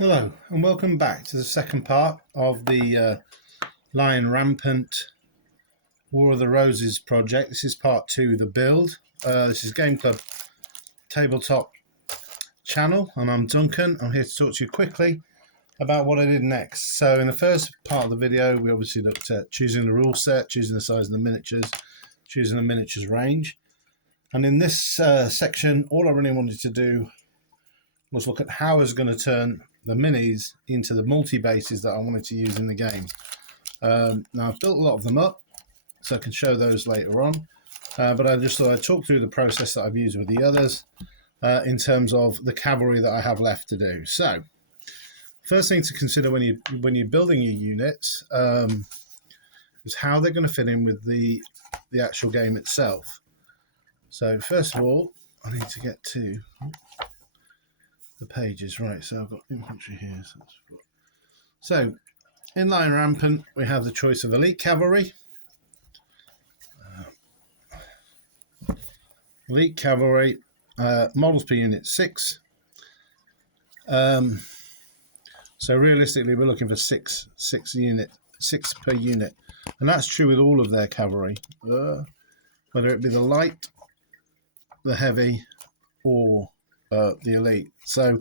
Hello and welcome back to the second part of the Lion Rampant War of the Roses project. This is part 2, the build. This is Game Club Tabletop channel and I'm Duncan. I'm here to talk to you quickly about what I did next. So in the first part of the video we obviously looked at choosing the rule set, choosing the size of the miniatures, choosing the miniatures range. And in this section all I really wanted to do was look at how I was going to turn the minis into the multi-bases that I wanted to use in the game. Now I've built a lot of them up, so I can show those later on. But I just thought I'd talk through the process that I've used with the others in terms of the cavalry that I have left to do. So, first thing to consider when you're building your units is how they're going to fit in with the actual game itself. So first of all, I need to get to the pages, right? So I've got infantry here. So in Lion Rampant, we have the choice of elite cavalry. Elite cavalry, models per unit 6. So realistically, we're looking for six per unit, and that's true with all of their cavalry, whether it be the light, the heavy, or the elite. So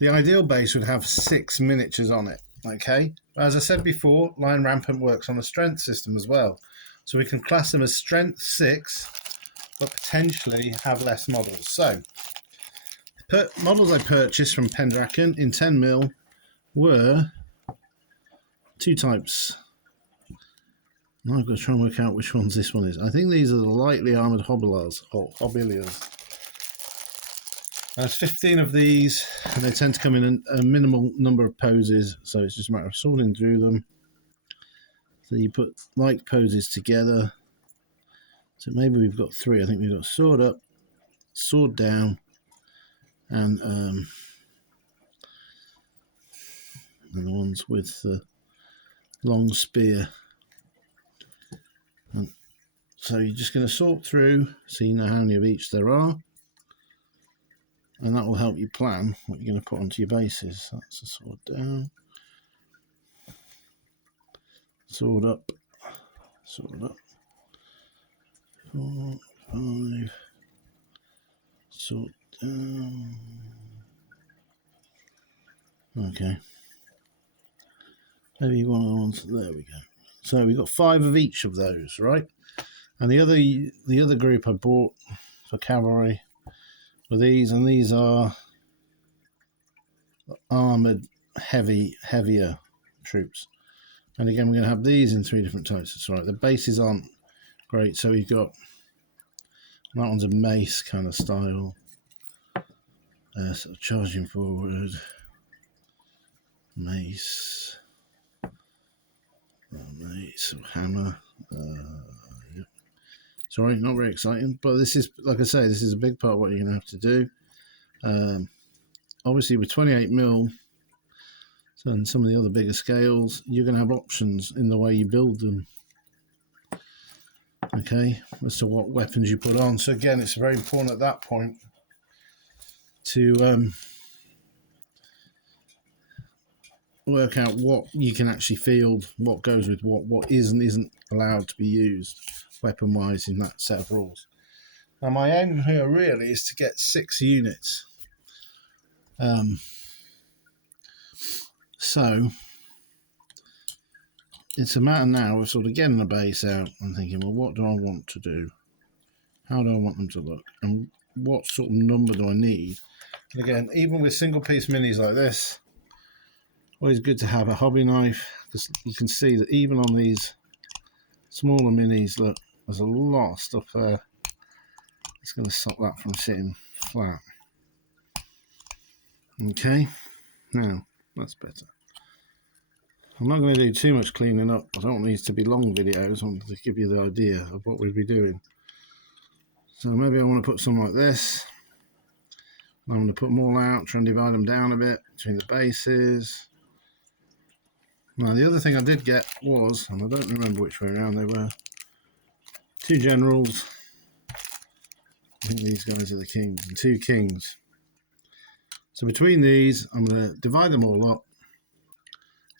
the ideal base would have 6 miniatures on it. Okay, as I said before, Lion Rampant works on a strength system as well, so we can class them as strength 6 but potentially have less models. So models I purchased from Pendraken in 10mm were 2 types. Now I've got to try and work out which ones this one is. I think these are the lightly armoured Hobiliars. There's 15 of these, and they tend to come in a minimal number of poses, so it's just a matter of sorting through them. So you put like poses together. So maybe we've got 3. I think we've got sword up, sword down, and the ones with the long spear. And so you're just going to sort through so you know how many of each there are. And that will help you plan what you're going to put onto your bases. That's a sword down, sword up, 4, 5, sword down. Okay. Maybe one of the ones. There we go. So we've got 5 of each of those, right? And the other group I bought for cavalry were these, and these are armoured heavier troops. And again, we're going to have these in 3 different types. That's right. The bases aren't great, so we've got that one's a mace kind of style, sort of charging forward, mace, hammer. Yep. Sorry, not very exciting, but this is, like I say, this is a big part of what you're going to have to do. Obviously with 28mm and some of the other bigger scales, you're going to have options in the way you build them, okay, as to what weapons you put on. So again, it's very important at that point to work out what you can actually field, what goes with what isn't allowed to be used weapon wise in that set of rules. Now my aim here really is to get 6 units. So it's a matter now of sort of getting the base out and thinking, well, what do I want to do? How do I want them to look? And what sort of number do I need? And again, even with single piece minis like this, always good to have a hobby knife, because you can see that even on these smaller minis, look, there's a lot of stuff there. It's going to stop that from sitting flat. Okay, now that's better. I'm not going to do too much cleaning up. I don't want these to be long videos. I want to give you the idea of what we'll be doing. So maybe I want to put some like this. I'm going to put them all out, try and divide them down a bit between the bases. Now the other thing I did get was, and I don't remember which way around they were, 2 generals. I think these guys are the kings, and 2 kings. So between these, I'm going to divide them all up,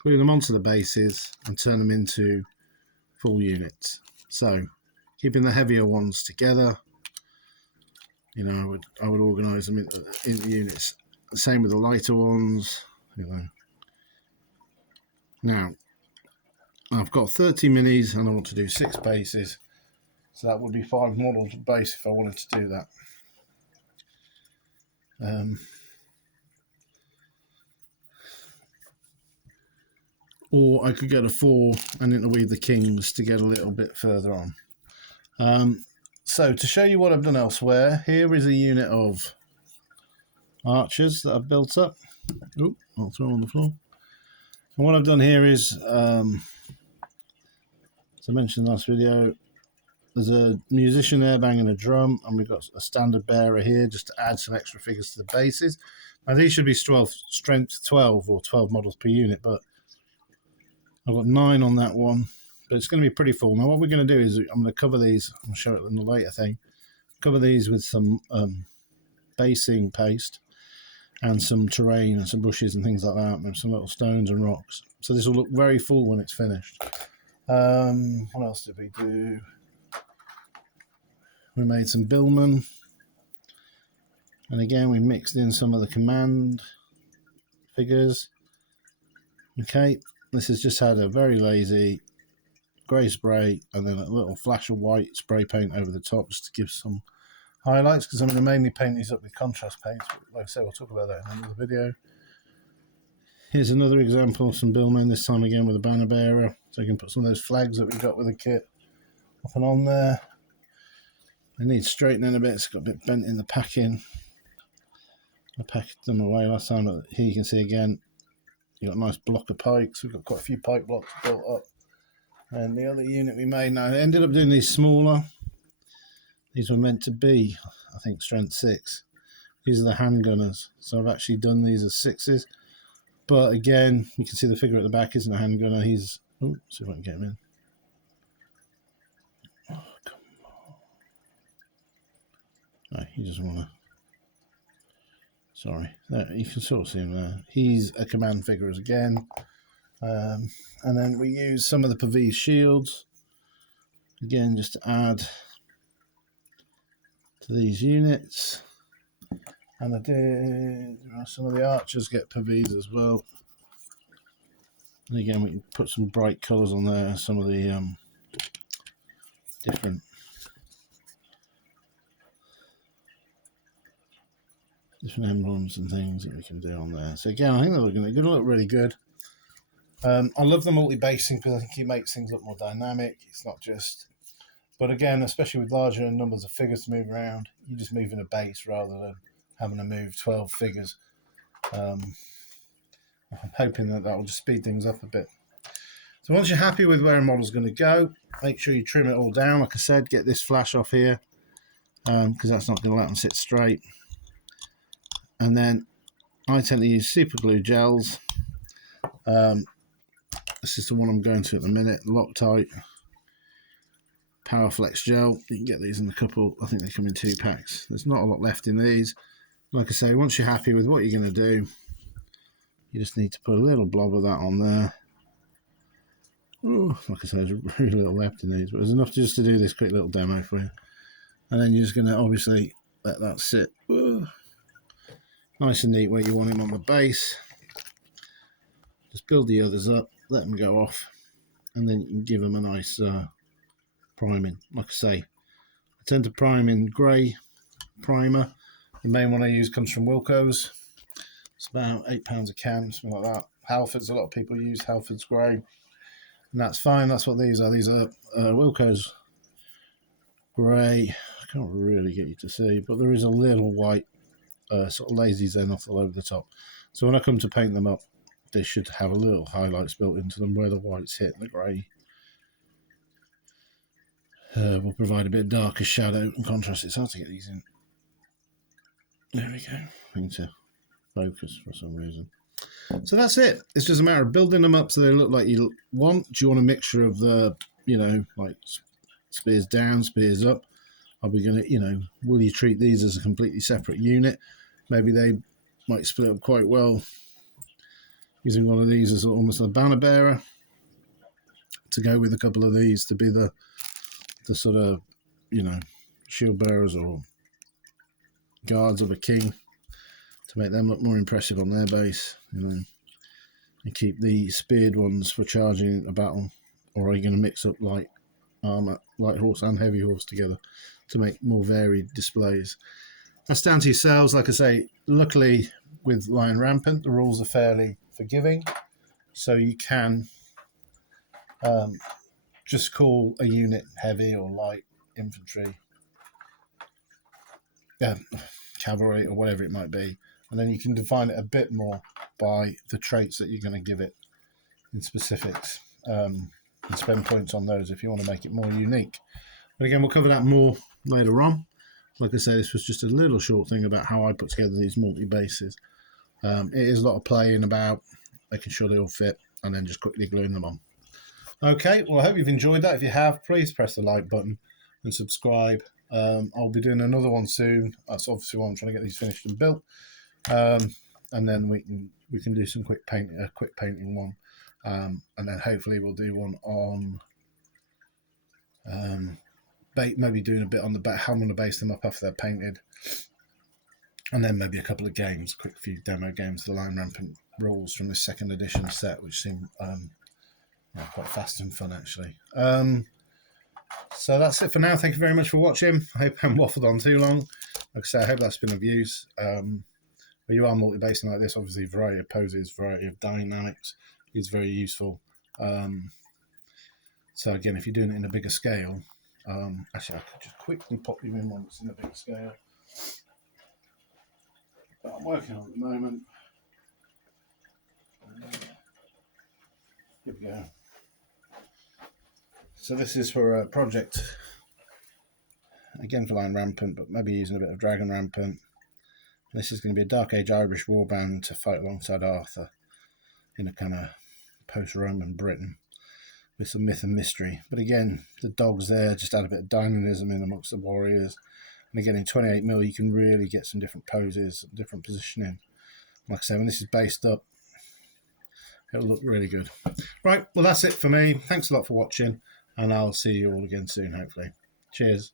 glue them onto the bases, and turn them into full units. So keeping the heavier ones together, you know, I would organise them into units. The same with the lighter ones, you know. Now, I've got 30 minis and I want to do 6 bases. So that would be 5 models of base if I wanted to do that. Or I could go to 4 and interweave the kings to get a little bit further on. So to show you what I've done elsewhere, here is a unit of archers that I've built up. Oop, I'll throw them on the floor. And what I've done here is, as I mentioned in the last video, there's a musician there banging a drum, and we've got a standard bearer here just to add some extra figures to the bases. Now these should be strength 12 or 12 models per unit, but I've got 9 on that one, but it's going to be pretty full. Now what we're going to do is I'm going to cover these, I'll show it in the later thing, cover these with some basing paste and some terrain and some bushes and things like that, and some little stones and rocks. So this will look very full when it's finished. What else did we do? We made some billmen, and again we mixed in some of the command figures. Okay, this has just had a very lazy grey spray and then a little flash of white spray paint over the top just to give some highlights, because I'm going to mainly paint these up with contrast paints. Like I say, we'll talk about that in another video. Here's another example of some billmen, this time again with a banner bearer, so you can put some of those flags that we got with the kit up and on there. They need straightening a bit, it's got a bit bent in the packing. I packed them away last time, but here you can see again, you've got a nice block of pikes. We've got quite a few pike blocks built up. And the other unit we made, now I ended up doing these smaller. These were meant to be, I think, strength 6. These are the handgunners. So I've actually done these as 6s. But again, you can see the figure at the back isn't a handgunner. He's, oh, see if I can get him in. Oh, come on. No, he doesn't want to. Sorry, there, you can sort of see him there. He's a command figure again. And then we use some of the tbese shields. Again, just to add to these units. And I did, some of the archers get tbese as well. And again, we can put some bright colours on there, some of the different emblems and things that we can do on there. So again, I think they're going to look really good. I love the multi-basing because I think it makes things look more dynamic. It's not just, but again, especially with larger numbers of figures to move around, you're just moving a base rather than having to move 12 figures. I'm hoping that will just speed things up a bit. So once you're happy with where a model's going to go, make sure you trim it all down. Like I said, get this flash off here because that's not going to let them sit straight. And then I tend to use super glue gels. This is the one I'm going to at the minute, Loctite Power Flex Gel. You can get these in a couple, I think they come in 2 packs. There's not a lot left in these. Like I say, once you're happy with what you're going to do, you just need to put a little blob of that on there. Ooh, like I say, there's very little left in these, but there's enough just to do this quick little demo for you. And then you're just going to obviously let that sit. Ooh. Nice and neat where you want him on the base. Just build the others up, let them go off, and then you can give them a nice priming. Like I say, I tend to prime in grey primer. The main one I use comes from Wilko's. It's about £8 a can, something like that. Halfords, a lot of people use Halfords grey, and that's fine. That's what these are. These are Wilko's grey. I can't really get you to see, but there is a little white sort of lazy zen off all over the top. So when I come to paint them up, they should have a little highlights built into them where the whites hit and the grey will provide a bit of darker shadow and contrast. It's hard to get these in. There we go. I need to focus for some reason. So that's it. It's just a matter of building them up so they look like you want. Do you want a mixture of the, you know, like spears down, spears up? Are we going to, you know, will you treat these as a completely separate unit? Maybe they might split up quite well using one of these as almost a banner bearer to go with a couple of these to be the sort of, you know, shield bearers or guards of a king, to make them look more impressive on their base, you know, and keep the speared ones for charging a battle. Or are you going to mix up light armor, light horse and heavy horse together to make more varied displays? That's down to yourselves. Like I say, luckily with Lion Rampant, the rules are fairly forgiving, so you can just call a unit heavy or light infantry, cavalry, or whatever it might be, and then you can define it a bit more by the traits that you're going to give it in specifics, and spend points on those if you want to make it more unique. But again, we'll cover that more later on. Like I say, this was just a little short thing about how I put together these multi-bases. It is a lot of playing about, making sure they all fit, and then just quickly gluing them on. Okay, well, I hope you've enjoyed that. If you have, please press the like button and subscribe. I'll be doing another one soon. That's obviously why I'm trying to get these finished and built. And then we can do some quick painting one. And then hopefully we'll do one on maybe doing a bit on how I'm going to base them up after they're painted, and then maybe a couple of games, quick few demo games, the Lion Rampant rules from this second edition set, which seem quite fast and fun actually. So that's it for now. Thank you very much for watching. I hope I haven't waffled on too long. Like I say, I hope that's been of use. When you are multi-basing like this, obviously variety of poses, variety of dynamics is very useful. So again, if you're doing it in a bigger scale, actually I could just quickly pop you in one that's in a bigger scale that I'm working on at the moment. Here we go. So this is for a project, again for Lion Rampant, but maybe using a bit of Dragon Rampant. This is going to be a Dark Age Irish warband to fight alongside Arthur in a kind of post-Roman Britain with some myth and mystery. But again, the dogs there just add a bit of dynamism in amongst the warriors. And again, in 28mm, you can really get some different poses, different positioning. Like I say, when this is based up, it'll look really good. Right, well, that's it for me. Thanks a lot for watching, and I'll see you all again soon, hopefully. Cheers.